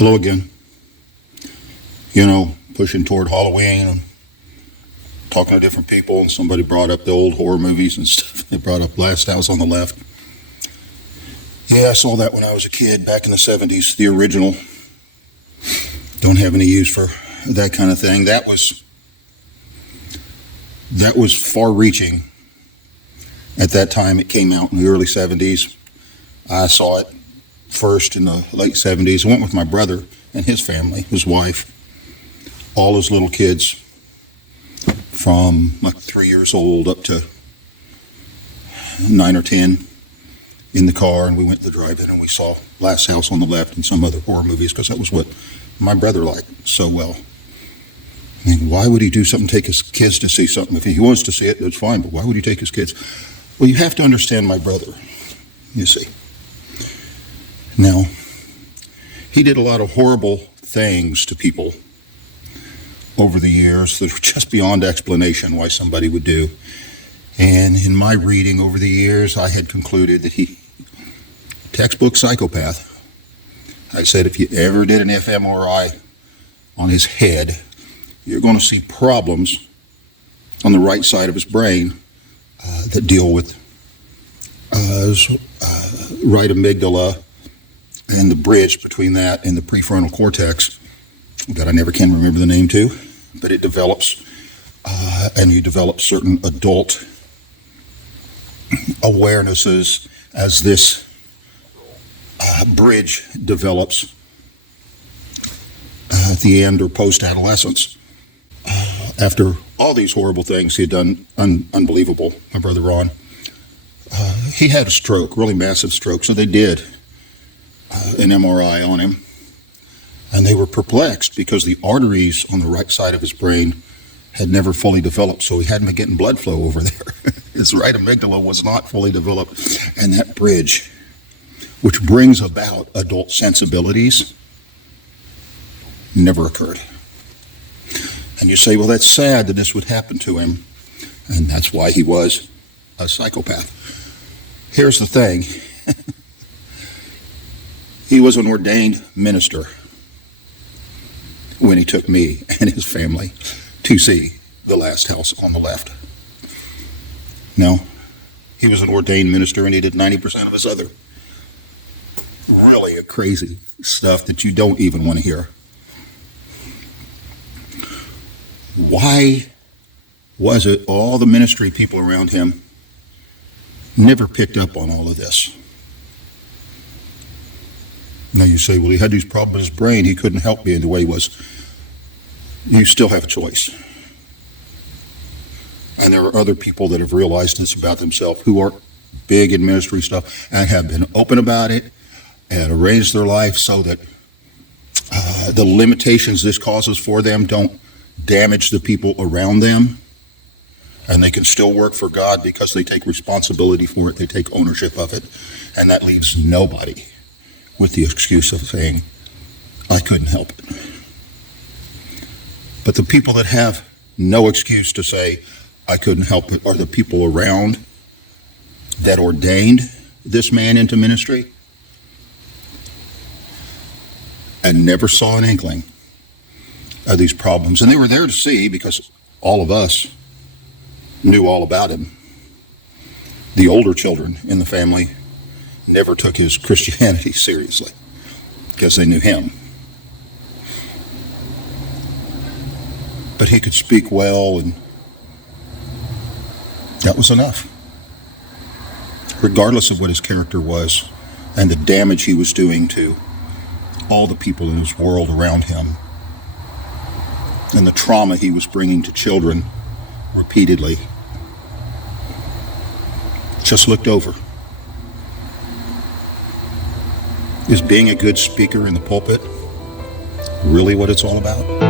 Hello again. Pushing toward Halloween and talking to different people, and somebody brought up the old horror movies and stuff. They brought up Last House on the Left. Yeah, I saw that when I was a kid back in the 70s, the original. Don't have any use for that kind of thing. That was far-reaching. At that time, it came out in the early 70s. I saw it first in the late 70s. I went with my brother and his family, his wife, all his little kids from like 3 years old up to 9 or 10 in the car, and we went to the drive-in and we saw Last House on the Left and some other horror movies because that was what my brother liked so well. I mean, why would he do something, take his kids to see something? If he wants to see it, that's fine, but why would he take his kids? Well, you have to understand my brother, you see. Now, he did a lot of horrible things to people over the years that are just beyond explanation why somebody would do. And in my reading over the years, I had concluded that he, textbook psychopath. I said if you ever did an fMRI on his head, you're going to see problems on the right side of his brain that deal with right amygdala and the bridge between that and the prefrontal cortex that I never can remember the name to, but it develops, and you develop certain adult awarenesses as this bridge develops at the end or post-adolescence. After all these horrible things he had done, unbelievable, my brother Ron, he had a stroke, really massive stroke, so they did an MRI on him, and they were perplexed because the arteries on the right side of his brain had never fully developed, so he hadn't been getting blood flow over there. His right amygdala was not fully developed, and that bridge, which brings about adult sensibilities, never occurred. And you say, well, that's sad that this would happen to him, and that's why he was a psychopath. Here's the thing. He was an ordained minister when he took me and his family to see The Last House on the Left. Now, he was an ordained minister, and he did 90% of his other really crazy stuff that you don't even want to hear. Why was it all the ministry people around him never picked up on all of this? Now you say, well, he had these problems in his brain. He couldn't help being the way he was. You still have a choice. And there are other people that have realized this about themselves who are big in ministry stuff and have been open about it and arranged their life so that the limitations this causes for them don't damage the people around them, and they can still work for God because they take responsibility for it, they take ownership of it, and that leaves nobody with the excuse of saying, I couldn't help it. But the people that have no excuse to say, I couldn't help it, are the people around that ordained this man into ministry and never saw an inkling of these problems. And they were there to see because all of us knew all about him. The older children in the family never took his Christianity seriously because they knew him. But he could speak well, and that was enough. Regardless of what his character was and the damage he was doing to all the people in his world around him and the trauma he was bringing to children repeatedly, just looked over. Is being a good speaker in the pulpit really what it's all about?